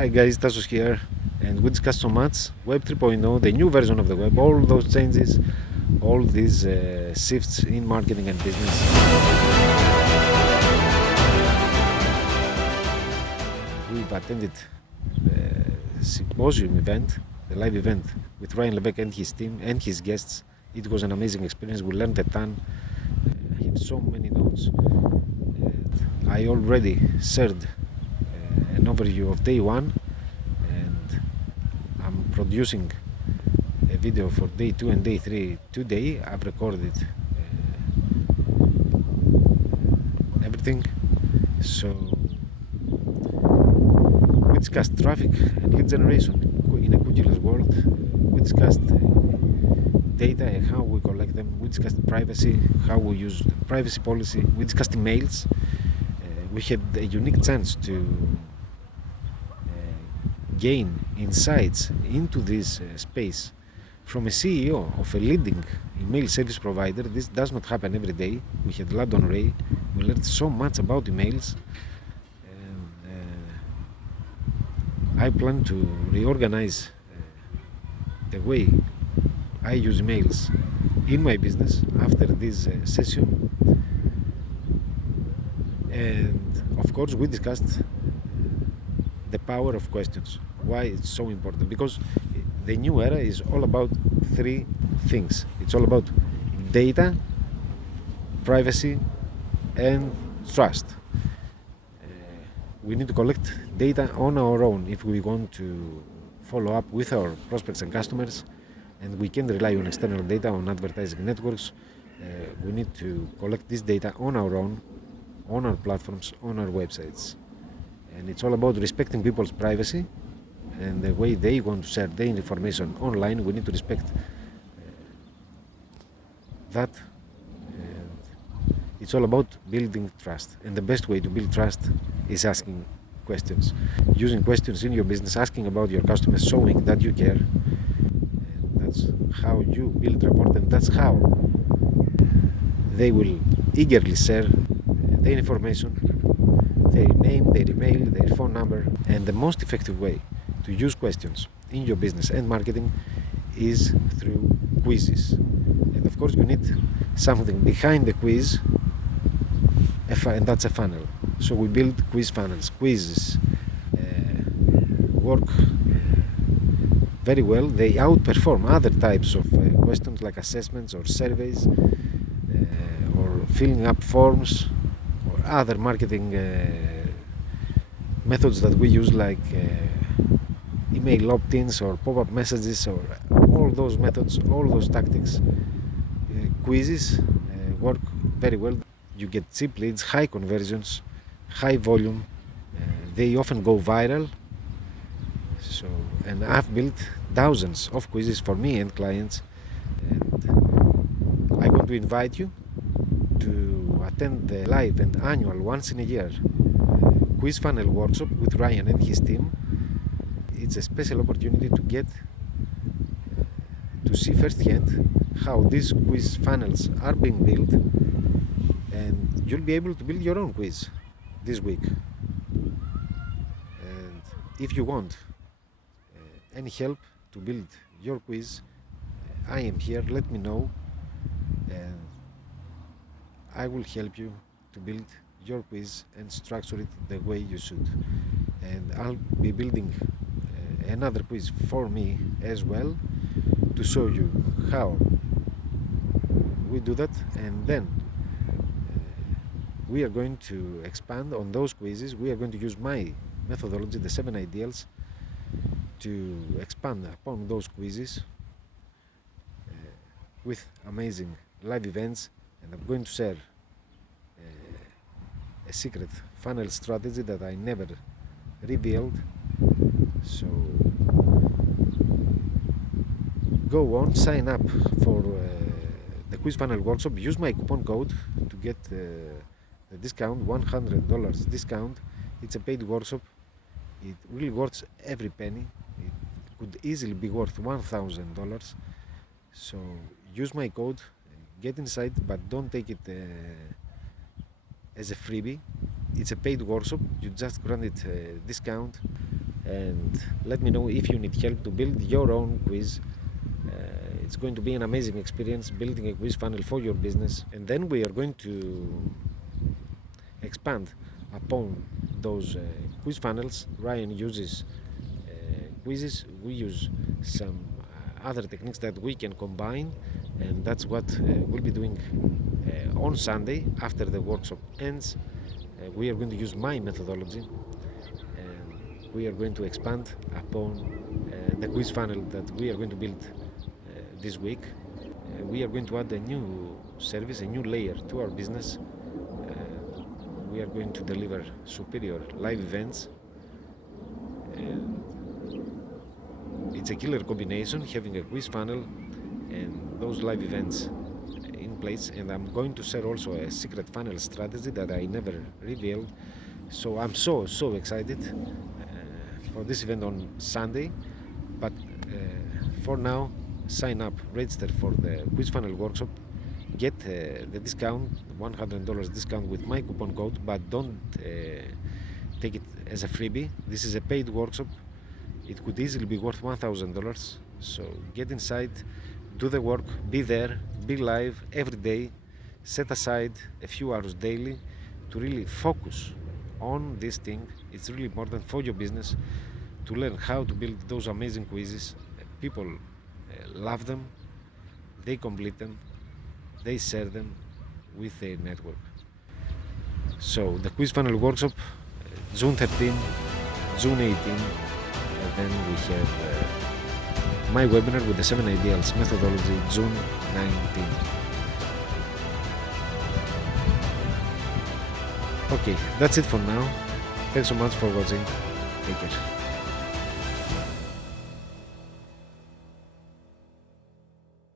Hi guys, Tassos here, and we discussed so much Web 3.0, the new version of the web, all those changes, all these shifts in marketing and business. We've attended the symposium event, the live event with Ryan Levesque and his team and his guests. It was an amazing experience. We learned a ton. I have so many notes. I already shared an overview of day one, and I'm producing a video for day 2 and day 3 today. I've recorded everything. So we discussed traffic and lead generation in a cookieless world. We discussed data and how we collect them. We discussed privacy, how we use privacy policy. We discussed emails. We had a unique chance to gain insights into this space from a CEO of a leading email service provider. This does not happen every day. We had Ladon Ray. We learned so much about emails. And I plan to reorganize the way I use emails in my business after this session. And of course we discussed the power of questions, why it's so important, because the new era is all about three things. It's all about data, privacy, and trust. We need to collect data on our own if we want to follow up with our prospects and customers, and we can rely on external data, on advertising networks. We need to collect this data on our own, on our platforms, on our websites. And it's all about respecting people's privacy and the way they want to share their information online. We need to respect that. And it's all about building trust. And the best way to build trust is asking questions. Using questions in your business, asking about your customers, showing that you care. And that's how you build rapport, and that's how they will eagerly share their information, their name, their email, their phone number. And the most effective way to use questions in your business and marketing is through quizzes. And of course you need something behind the quiz, and that's a funnel. So we build quiz funnels. Quizzes work very well. They outperform other types of questions like assessments or surveys or filling up forms, other marketing methods that we use, like email opt-ins or pop-up messages, or all those methods, all those tactics. Quizzes work very well. You get cheap leads, high conversions, high volume. They often go viral. So, and I've built thousands of quizzes for me and clients, and I want to invite you to attend the live and annual once in a year quiz funnel workshop with Ryan and his team. It's a special opportunity to get to see firsthand how these quiz funnels are being built, and you'll be able to build your own quiz this week. And if you want any help to build your quiz, I am here. Let me know, and I will help you to build your quiz and structure it the way you should. And I'll be building another quiz for me as well to show you how we do that. And then we are going to expand on those quizzes. We are going to use my methodology, the 7 ideals, to expand upon those quizzes with amazing live events. And I'm going to share a secret funnel strategy that I never revealed. So go on, sign up for the quiz funnel workshop. Use my coupon code to get the discount, $100 discount. It's a paid workshop. It really worth every penny. It could easily be worth $1,000. So use my code, get inside, but don't take it as a freebie. It's a paid workshop. You just grant it a discount and let me know if you need help to build your own quiz. It's going to be an amazing experience building a quiz funnel for your business, and then we are going to expand upon those quiz funnels. Ryan uses quizzes, we use some other techniques that we can combine, and that's what we'll be doing on Sunday after the workshop ends. We are going to use my methodology, and we are going to expand upon the quiz funnel that we are going to build this week. We are going to add a new service, a new layer to our business. We are going to deliver superior live events. It's a killer combination, having a quiz funnel and those live events in place. And I'm going to share also a secret funnel strategy that I never revealed. So I'm so excited for this event on Sunday. But for now, sign up, register for the quiz funnel workshop, get the discount, $100 discount with my coupon code, but don't take it as a freebie. This is a paid workshop. It could easily be worth $1,000. So get inside, do the work, be there, be live every day, set aside a few hours daily to really focus on this thing. It's really important for your business to learn how to build those amazing quizzes. People love them, they complete them, they share them with their network. So the quiz funnel workshop, June 13, June 18, and then we have my webinar with the 7 ideals methodology, June 19. Okay, that's it for now. Thanks so much for watching. Take care.